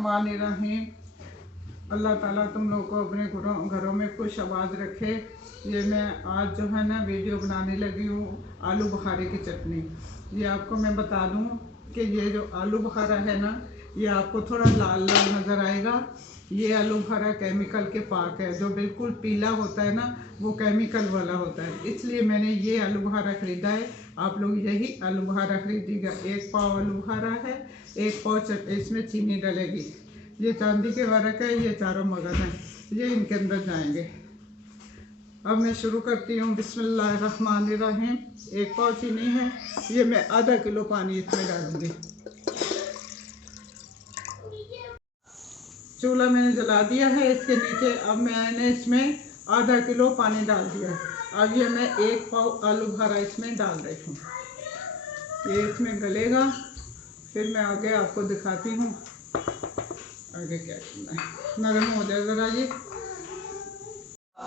बिस्मिल्लाहिर्रहमानिर्रहीम। अल्लाह ताला तुम लोग को अपने घरों में खुश आबाद रखे। ये मैं आज जो है ना वीडियो बनाने लगी हूँ आलू बुखारे की चटनी। ये आपको मैं बता दूँ कि ये जो आलू बुखारा है ना, ये आपको थोड़ा लाल लाल नज़र आएगा। ये आलू बुखारा केमिकल के पाक है। जो बिल्कुल पीला होता है ना, वो केमिकल वाला होता है। इसलिए मैंने ये आलू बुखारा ख़रीदा है। आप लोग यही आलू बुखारा खरीदिएगा। 1 पाव आलू बुखारा है, 1 पाव इसमें चीनी डलेगी। ये चांदी के वर्क है, ये चारों मगज हैं, ये इनके अंदर जाएंगे। अब मैं शुरू करती हूँ। बिस्मिल्लाहिर्रहमानिर्रहीम। 1 पाव चीनी है, ये मैं आधा किलो पानी इसमें डालूंगी। चूल्हा मैंने जला दिया है इसके नीचे। अब मैंने इसमें आधा किलो पानी डाल दिया। अब ये मैं 1 पाव आलू बुखारा इसमें डाल रही हूँ। ये इसमें गलेगा, फिर मैं आगे आपको दिखाती हूँ आगे क्या करना है। नरम हो जाए ज़रा ये।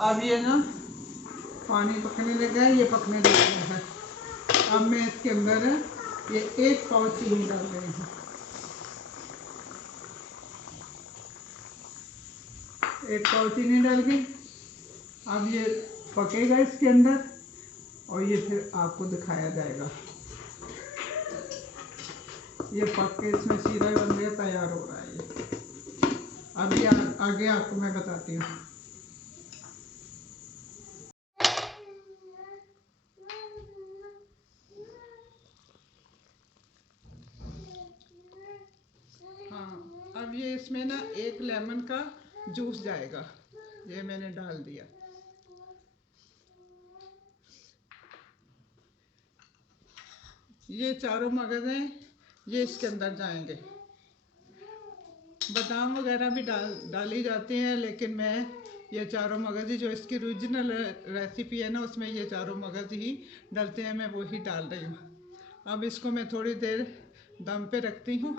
अब ये ना पानी पकने लगा है, ये पकने लगा है। अब मैं इसके अंदर ये 1 पाव चीनी डाल रही हूँ। 1 पाव चीनी डाल के अब ये पकेगा इसके अंदर, और ये फिर आपको दिखाया जाएगा। ये पक के इसमें शीरा बन गया, तैयार हो रहा है ये। अब ये आगे आपको मैं बताती हूँ। हाँ, अब ये इसमें ना 1 लेमन का जूस जाएगा। ये मैंने डाल दिया। ये चारों मगज हैं, ये इसके अंदर जाएंगे। बादाम वगैरह भी डाली जाती हैं, लेकिन मैं ये चारों मगज ही, जो इसकी ओरिजिनल रेसिपी है ना, उसमें ये चारों मगज ही डलते हैं, मैं वही डाल रही हूँ। अब इसको मैं थोड़ी देर दम पे रखती हूँ।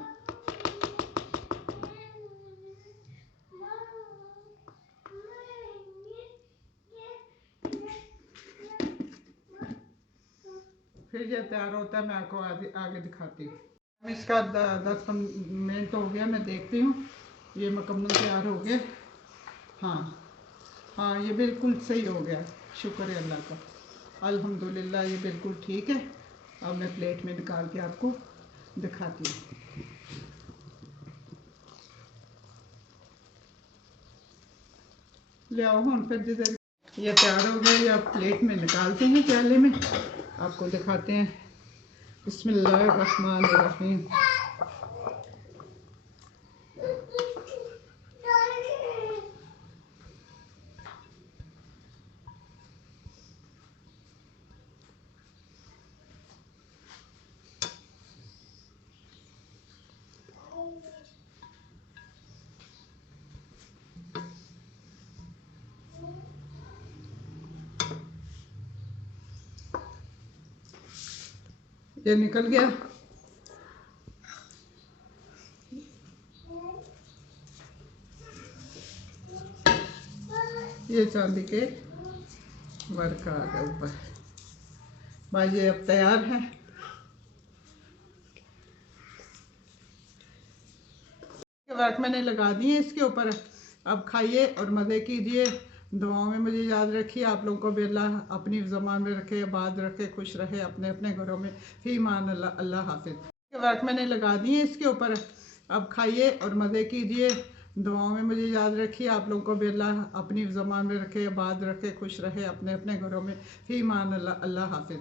फिर ये तैयार होता है, मैं आपको आगे दिखाती हूँ। इसका 10-15 मिनट हो गया, मैं देखती हूँ ये मुकम्मल तैयार हो गया। हाँ हाँ, ये बिल्कुल सही हो गया, शुक्र है अल्लाह का। अल्हम्दुलिल्लाह, ये बिल्कुल ठीक है। अब मैं प्लेट में निकाल के आपको दिखाती हूँ। ले आओ हम फिर जिधर। ये तैयार हो गया, ये आप प्लेट में निकालते हैं, प्याले में आपको दिखाते हैं। बिस्मिल्लाहिर्रहमानिर्रहीम। ये निकल गया। ये चांदी के वर्क आ गया ऊपर। भाई ये अब तैयार है। वर्क मैंने लगा दिए इसके ऊपर। अब खाइए और मज़े कीजिए। दुआओं में मुझे याद रखिए। आप लोगों को भी अल्लाह अपनी ज़बान में रखे, आबाद रखे, खुश रहे अपने अपने घरों में। फी मान अल्लाह। अल्लाह हाफिज़। वर्क मैंने लगा दिए इसके ऊपर। अब खाइए और मज़े कीजिए। दुआओं में मुझे याद रखिए। आप लोगों को भी अल्लाह अपनी ज़बान में रखे, आबाद रखे, खुश रहे अपने अपने घरों में। फी मान अल्लाह। अल्लाह हाफिज़।